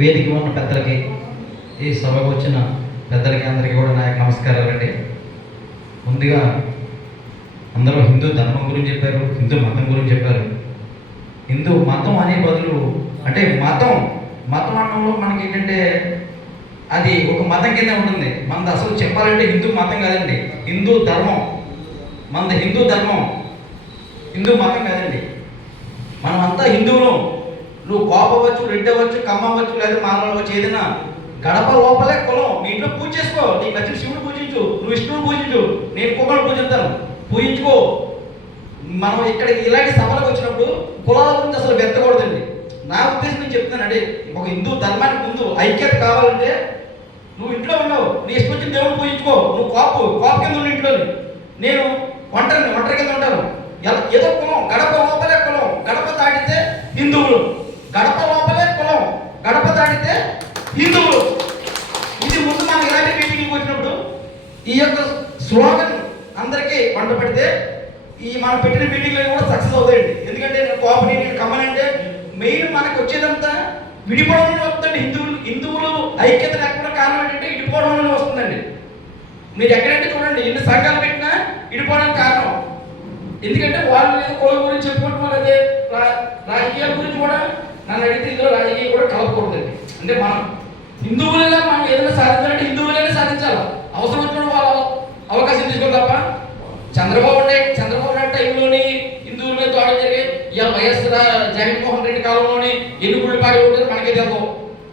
వేదిక ఉన్న పెద్దలకి, ఈ సభకు వచ్చిన పెద్దలకి అందరికీ కూడా నా యొక్క నమస్కారాలండి. ముందుగా అందరూ హిందూ ధర్మం గురించి చెప్పారు, హిందూ మతం గురించి చెప్పారు. హిందూ మతం అనే బదులు అంటే మతం అనడంలో మనకి ఏంటంటే అది ఒక మతం కింద ఉంటుంది. మనది అసలు చెప్పాలంటే హిందూ మతం కాదండి, హిందూ ధర్మం. మనది హిందూ ధర్మం, హిందూ మతం కాదండి. మనం అంతా హిందువులు. నువ్వు కోప అవ్వచ్చు, రెడ్డి అవ్వచ్చు, కమ్మ అవ్వచ్చు, లేదా మానవ అవ్వచ్చు, ఏదైనా గడప లోపలే కులం. మీ ఇంట్లో పూజ చేసుకో, నీకు నచ్చిన శివుడు పూజించు, నువ్వు విష్ణువుని పూజించు, నేను కుక్కను పూజిస్తాను, పూజించుకో. మనం ఇక్కడ ఇలాంటి సభలకు వచ్చినప్పుడు కులాల గురించి అసలు వెతకూడదండి. నా ఉద్దేశం నేను చెప్తున్నానండి, ఒక హిందూ ధర్మానికి ముందు ఐక్యత కావాలంటే నువ్వు ఇంట్లో ఉన్నావు, నీ ఇష్టం వచ్చిన దేవుడు పూజించుకో. నువ్వు కోప కింద ఉన్న ఇంట్లో, నేను ఒంటరి కింద ఉంటాను. ఏదో కులం, గడప లోపలే కులం, గడప దాటితే హిందువులు. గడప లోపలే కులం, గడప దాటితే హిందువులు. ఇది ముందు మనం ఇలాంటి మీటింగ్కి వచ్చినప్పుడు ఈ యొక్క స్లోగన్ అందరికీ వంట పెడితే ఈ మనం పెట్టిన మీటింగ్లో కూడా సక్సెస్ అవుతాయండి. ఎందుకంటే నేను కోపని, నేను కమ్మనంటే మెయిన్ మనకు వచ్చేదంతా విడిపోవడం వస్తుందండి. హిందువులు ఐక్యత లేకుండా కారణం ఏంటంటే విడిపోవడం వస్తుందండి. మీరు ఎక్కడంటే చూడండి, ఎన్ని సంఘాలు పెట్టినా విడిపోవడానికి కారణం. ఎందుకంటే వాళ్ళు ఏదో కులం గురించి చెప్పుకుంటున్నారు. అదే రాజకీయాల గురించి కూడా నన్ను అడిగితే ఇందులో రాజకీయం కూడా కలపకూడదండి. అంటే మనం హిందువులుగా మనం ఏదైనా సాధించాలంటే హిందువులుగానే సాధించాలి. అవసరం వచ్చినప్పుడు వాళ్ళు అవకాశం తీసుకోవాలి తప్ప చంద్రబాబు నాయుడు టైంలోని హిందువుల మీద దాడులు జరిగి ఇలా వైఎస్ జగన్మోహన్ రెడ్డి కాలంలోని ఎన్ని గుళ్ళు పాడి ఉంటారో మనకే తెలవు,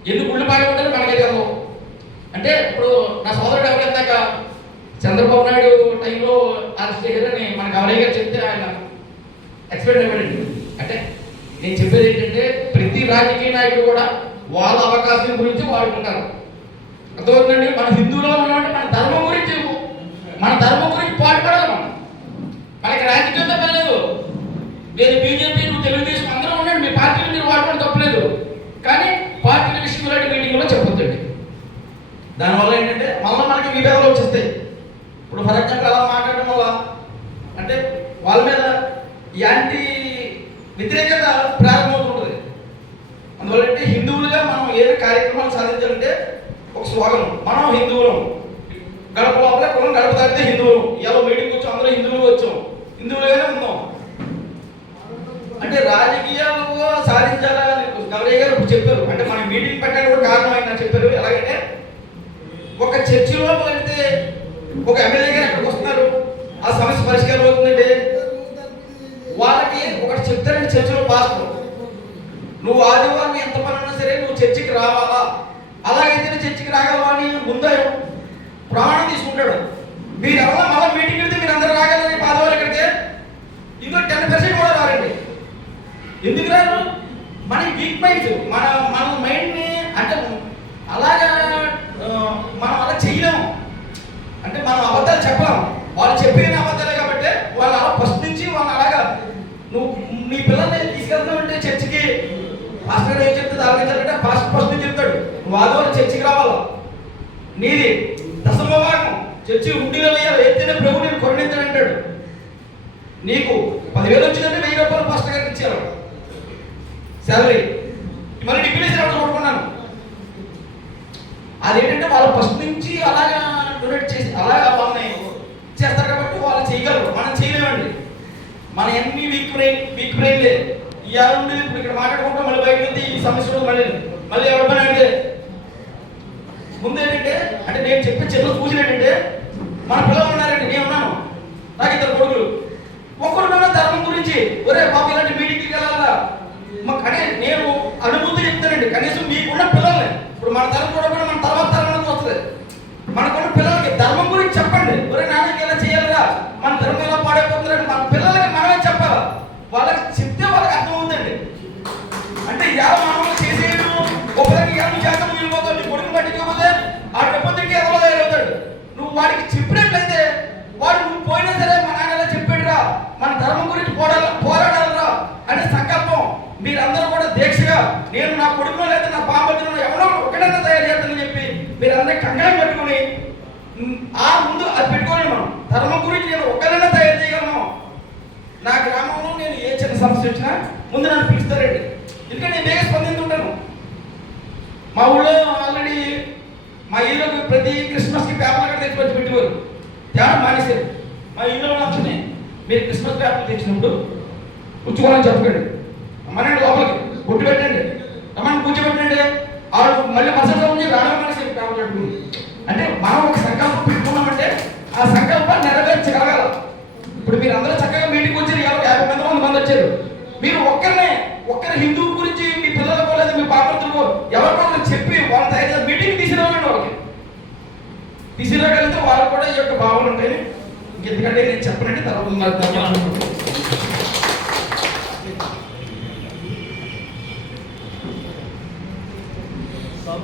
ఎన్ని గుళ్ళు పాడి ఉంటారో మనకే తెలవు. అంటే ఇప్పుడు నా సోదరుడు ఎవరైనాక చంద్రబాబు నాయుడు టైంలో అరెస్ట్ చేయాలని మనకు అవరయ్య గారు చెప్తే ఆయన ఎక్స్పెక్ట్ అయ్యాడండి. అంటే నేను చెప్పేది ఏంటంటే ప్రతి రాజకీయ నాయకుడు కూడా వాళ్ళ అవకాశం గురించి వాడుకుంటారు. అర్థమవుతుందండి. మన హిందువులో ఉన్నటువంటి మన ధర్మం గురించి పాటుపడాలి. మనకి రాజకీయంతో పని లేదు. నేను బీజేపీ, నువ్వు తెలుగుదేశం అందరూ ఉన్నాడు, మీ పార్టీలు మీరు వాడుకోవడం తప్పలేదు. కానీ పార్టీల విషయం ఇలాంటి మీటింగ్లో చెప్పొద్దండి. దానివల్ల ఏంటంటే మళ్ళీ మనకి విభేదాలు వచ్చేస్తాయి. ఇప్పుడు ఫర్ ఎగ్జాంపుల్ అలా మాట్లాడడం వల్ల అంటే వాళ్ళ మీద యాంటీ వ్యతిరేకత ప్రారంభమవుతుంటుంది. అందువల్ల అంటే హిందువులుగా మనం ఏదో కార్యక్రమాలు సాధించాలంటే ఒక స్లోగన్, మనం హిందువులం, గడప లోపలే కులం, గడప దాటితే హిందువులు. ఇలా మీటింగ్ వచ్చాం, అందరూ హిందువులు వచ్చాం, హిందువులుగానే ఉందాం. అంటే రాజకీయాలు సాధించాలని గౌరయ్య గారు ఇప్పుడు చెప్పారు. అంటే మన మీటింగ్ పెట్టడానికి కూడా కారణం ఆయన చెప్పారు. ఎలాగంటే ఒక చర్చిలో వెళ్తే ఒక ఎమ్మెల్యే గారు ఎక్కడికి వస్తున్నారు, ఆ సమస్య పరిష్కారం అవుతుందంటే వాళ్ళకి ఒకటి చెప్తారండి చర్చిలో పాస్టర్, నువ్వు ఆదివారం ఎంత పని ఉన్నా సరే నువ్వు చర్చికి రావాలా, అలాగైతే చర్చికి రాగలవా అని ముందు ప్రమాణం తీసుకుంటాడు. మీరు ఎవరో మళ్ళీ మీటింగ్ వెళ్తే మీరు అందరూ రాగలరని ఆదివారం ఎక్కడితే ఇంకో 10% కూడా రారండి. ఎందుకు రారు? మన వీక్ మైండ్స్, మన మైండ్ని అంటే అలాగా మనం అలా చేయలేము. అంటే మనం అబద్ధాలు చెప్పలేము. వాళ్ళు చెప్పిన అబద్ధాలే కాబట్టి వాళ్ళు అలా ఫస్ట్ నుంచి వాళ్ళు అలాగా నువ్వు నీ పిల్లల్ని తీసుకెళ్తామంటే చర్చికి పాస్టర్ ఏం చెప్తుంది అలాగే ఫస్ట్ నుంచి చెప్తాడు, నువ్వు ఆదివారం చర్చికి రావాలా, నీది దశమభాగం చర్చి ఉండిలో వేయాలి, ఎత్తైన ప్రభు నేను కరుణించాడంటాడు. నీకు 10,000 వచ్చిందంటే 1,000 రూపాయలు పాస్టర్ గారికి ఇచ్చారు శాలరీ. మళ్ళీ డిగ్రీస్ రావడం చూడుకున్నాను. అదేంటంటే వాళ్ళు ఫస్ట్ నుంచి అలాగా డొనేట్ చేసి అలాగా వాళ్ళని చేస్తారు కాబట్టి వాళ్ళు చేయగలరు, మనం చేయలేమండి. మన ఎన్ని వీక్ బ్రెయిన్లే ఈ ఆరుండి ఇప్పుడు ఇక్కడ మాట్లాడుకుంటాం, మళ్ళీ బయటకు వెళ్తే ఈ సమస్య మళ్ళీ ఎవరి పని అంటే ముందు ఏంటంటే అంటే నేను చెప్పే చిన్న సూచన ఏంటంటే మన పిల్లలు ఉన్నారండి, నేను ఉన్నాను, నాకు 2 కొడుకులు, ఒక్కరున్న ధర్మం గురించి ఒరే బాబు ఇలాంటి మీటింగ్కి వెళ్ళాలా అంటే నేను అనుభూతి చెప్తానండి. కనీసం మీకున్న పిల్లల్ని ఇప్పుడు మన తరం చూడకుండా మన తర్వాత తరం వస్తుంది, మనకున్న పిల్లలకి ధర్మం గురించి చెప్పండి. ఒరే నాన్నకి ఇలా చేయాలిరా, మన ధర్మం ఎలా పాడైపోతుందండి మన పిల్లలకి మనమే చెప్పాలి. వాళ్ళకి చెప్తే వాళ్ళకి అర్థమవుతుందండి. అంటే ఎలా మనం చేసేయడం ఒకరికి ఏమి చేస్తాం వీళ్ళిపోతావు, నీ కొడుకు పట్టించకపోతే ఆ డబ్బుకి ఎవరో తయారవుతాడు. నువ్వు వాడికి చెప్పినట్లయితే వాడు నువ్వు పోయినా సరే మా నాన్న ఎలా చెప్పాడురా, మన ధర్మం గురించి పోరాడాలరా అనే సంకల్పం మీరందరూ కూడా దీక్షగా నేను నా కొడుకులో లేదా నా బాబులో ఎవరో ఒకటైనా తయారు చేస్తానని చెప్పి మీరందరూ కంగారు పెట్టుకుని ఆ ముందు అది పెట్టుకోని మనం ధర్మం గురించి నేను ఒకరైనా తయారు చేయగలను. నా గ్రామంలో నేను ఏ చిన్న సమస్య వచ్చినా ముందు నన్ను పిలుస్తారండి. ఎందుకంటే నేను వేగ స్పందిస్తుంటాను. మా మా ఇల్లుకి ప్రతి క్రిస్మస్కి పేపర్ అక్కడ తెచ్చి పెట్టేవారు. తేడా మానేశారు. మా ఇల్లు వాళ్ళని మీరు క్రిస్మస్ పేపర్ తెచ్చినప్పుడు పుచ్చుకోవాలని చెప్పకండి, అమ్మనండి లోపలికి గుట్టు పెట్టండి, అమ్మని కూర్చోబెట్టండి. వాళ్ళు మళ్ళీ మరుసటి రోజు రావడం మానేశారు పేపర్ పెట్టుకుని. అంటే మనం ఒక సంకల్పం పెట్టుకున్నామంటే ఆ సంకల్పాన్ని నెరవేర్చగలగాల. ఇప్పుడు మీరు అందరూ చక్కగా మీటింగ్ వచ్చారు, 50 మంది వచ్చారు. మీరు ఒక్కరి హిందువు గురించి మీ పిల్లలకు లేదు మీ పాపతులకు ఎవరికో చెప్పి వాళ్ళ తయారు మీటింగ్ తీసుకురావాలండి. వాళ్ళకి తీసుకురాగలిగితే వాళ్ళకు కూడా ఈ యొక్క భావనలు ఉంటాయి. ఎందుకంటే నేను చెప్పనండి తర్వాత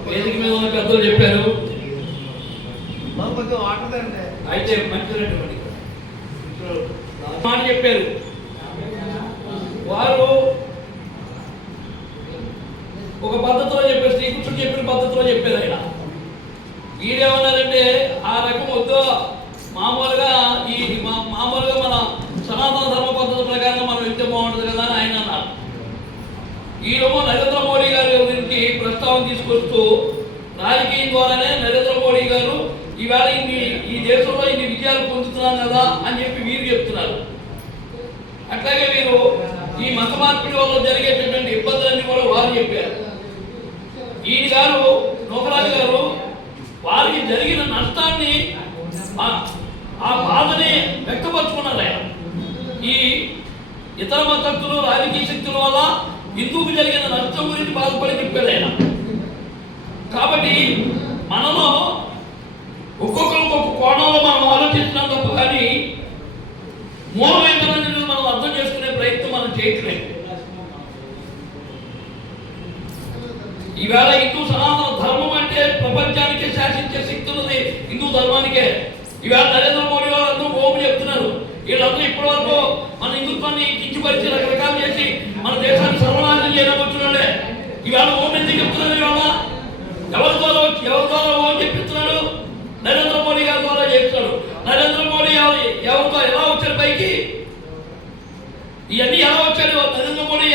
వేదిక మీద ఉన్న పెద్దలు చెప్పారు. అయితే మంచి మాట చెప్పారు. వారు ఒక పద్ధతిలో చెప్పారు, శ్రీకృష్ణుడు చెప్పిన పద్ధతిలో చెప్పారు. ఆయన వీడేమన్నారంటే ఆ రకం వద్దు, మామూలుగా మామూలుగా మన సనాతన ధర్మ పద్ధతి ప్రకారం మనం వెళ్తే బాగుంటుంది కదా అని ఆయన అన్నారు. ఈరోజు నరేంద్ర మోడీ గారి గురించి ప్రస్తావన తీసుకొస్తూ రాజకీయం ద్వారానే నరేంద్ర మోడీ గారు ఈవేళ ఈ దేశంలో ఇన్ని విజయాలు పొందుతున్నారు కదా అని చెప్పి వీరు చెప్తున్నారు. అట్లాగే వీరు ఈ మత మార్పిడి వల్ల జరిగేటటువంటి ఇబ్బందులన్నీ కూడా వారు చెప్పారు. ఈయన గారు నూకరాజు గారు వారికి జరిగిన నష్టాన్ని ఆ బాధని వ్యక్తపరుచుకున్నారు. ఆయన ఈ ఇతర మతస్థులు రాజకీయ శక్తుల వల్ల హిందువుకు జరిగిన నష్టం గురించి బాధపడి చెప్పాడు ఆయన. కాబట్టి మనలో ఒక్కొక్కరు ఒక్కొక్క కోణంలో మనం ఆలోచిస్తున్నాం తప్ప కానీ మూలం ఏంటనేది మనం అర్థం చేసుకునే ప్రయత్నం మనం చేయట్లేదు. ఈవేళ హిందూ సనాతన ధర్మం అంటే ప్రపంచానికే శాసించే శక్తి ఉన్నది హిందూ ధర్మానికే. ఈవేళ నరేంద్ర మోడీ వాళ్ళు అందరూ ఓం చెప్తున్నారు. వీళ్ళందరూ ఇప్పటి వరకు మన హిందుత్వాన్ని కించిపరిచి రకరకాలు చేసి మన దేశాన్ని సర్వనాశనం చేయడం వచ్చినాడే. ఈవేళ ఓం ఎందుకు చెప్తున్నారు? ఇవాళ ఎవరి ద్వారా ఓం చెప్తున్నాడు? నరేంద్ర మోడీ గారి ద్వారా చేస్తున్నాడు. నరేంద్ర మోడీ ఎవరితో ఎలా వచ్చాడు పైకి? ఇవన్నీ ఎలా వచ్చాడు? నరేంద్ర మోడీ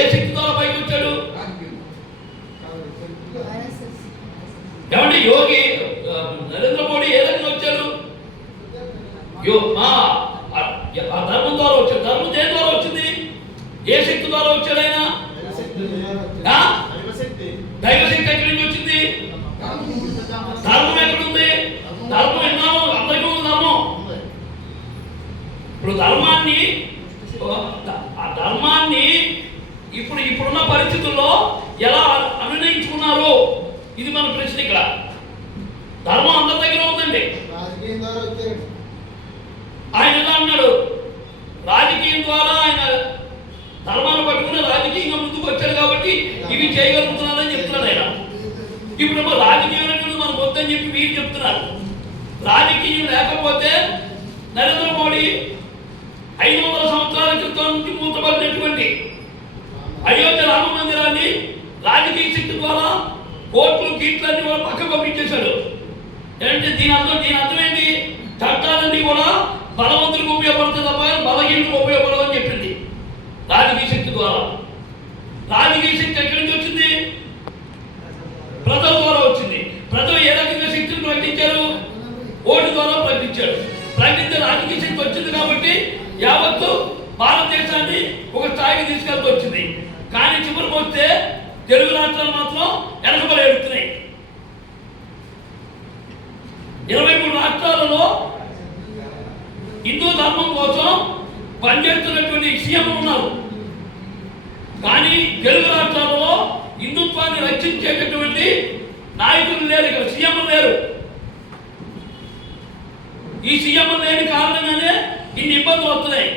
ఏ శక్తి ద్వారా పైకి వచ్చాడు? ఏమంటే యోగి నరేంద్ర మోడీ ఏ రకంగా వచ్చాడు? ఆ ధర్మం ద్వారా వచ్చాడు. ధర్మం దేని ద్వారా వచ్చింది? ఏ శక్తి ద్వారా వచ్చాడు ఆయన? దైవశక్తి ఎక్కడి నుంచి వచ్చింది? ధర్మం ఎక్కడుంది? ధర్మం విన్నాము, అందరికీ ఉంది ధర్మం. ఇప్పుడు ధర్మాన్ని ఇప్పుడున్న పరిస్థితుల్లో ఎలా అనునయించుకున్నారు? ఇది మన ప్రశ్న. ఇక్కడ ధర్మం అందరి దగ్గర ఉందండి. ఆయన ఎలా అన్నాడు? రాజకీయం ద్వారా ఆయన ధర్మాన్ని పట్టుకుని రాజకీయంగా ముందుకు వచ్చాడు కాబట్టి ఇవి చేయగలుగుతున్నారని చెప్తున్నాడు ఆయన. ఇప్పుడు రాజకీయం మనకు వద్దని చెప్పి మీరు చెప్తున్నారు. రాజకీయం లేకపోతే నరేంద్ర మోడీ 500 సంవత్సరాల క్రితం నుంచి మూతపడినటువంటి అయోధ్య రామ మందిరాన్ని రాజకీయ శక్తి ద్వారా కోట్లు గీట్లన్నీ కూడా పక్కకు పంపించేశాడు. ఏంటంటే దీని అర్థం ఏంటి? చట్టాలన్నీ కూడా బలవంతులకు ఉపయోగపడుతుంది తప్ప బలహీనులకు ఉపయోగపడవని చెప్పింది రాజకీయ శక్తి ద్వారా. రాజకీయ శక్తి ఎక్కడి నుంచి వచ్చింది? ప్రజల ద్వారా వచ్చింది. ప్రజలు ఏ రకంగా శక్తిని ప్రకటించారు? ఓటు ద్వారా ప్రకటించారు. ప్రకటించే రాజకీయ శక్తి వచ్చింది కాబట్టి యావత్తు భారతదేశాన్ని ఒక స్థాయికి తీసుకెళ్తూ వచ్చింది. కానీ చివరికి వస్తే తెలుగు రాష్ట్రాలు మాత్రం వెనకబడి ఎడుతున్నాయి. 23 రాష్ట్రాలలో హిందూ ధర్మం కోసం పనిచేస్తున్నటువంటి సీఎం ఉన్నారు. కానీ తెలుగు రాష్ట్రాలలో హిందుత్వాన్ని రక్షించేటటువంటి నాయకులు లేరు, ఇక్కడ సీఎం లేరు. ఈ సీఎం లేని కారణంగానే ఇన్ని ఇబ్బందులు వస్తున్నాయి.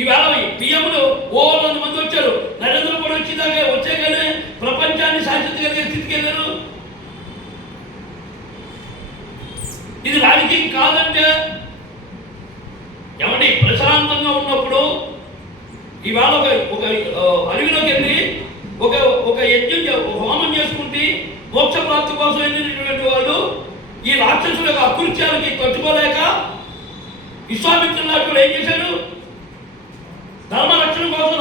ఈవేళ పిఎంలు 100 మంది వచ్చారు. నరేంద్ర మోడీ వచ్చాకనే ప్రపంచాన్ని శాసించగలిగే స్థితికి వెళ్ళారు. ఇది రాజకీయం కాదంటే ఏమంటే ప్రశాంతంగా ఉన్నప్పుడు ఇవాళ ఒక అడవిలోకి వెళ్ళి ఒక యజ్ఞం హోమం చేసుకుంటే మోక్ష ప్రాప్తి కోసం వెళ్ళినటువంటి వాళ్ళు ఈ రాక్షసుల యొక్క అకృత్యాలకి తట్టుకోలేక విశ్వామిత్రుడు ఏం చేశాడు? ధర్మ రక్షణ కోసం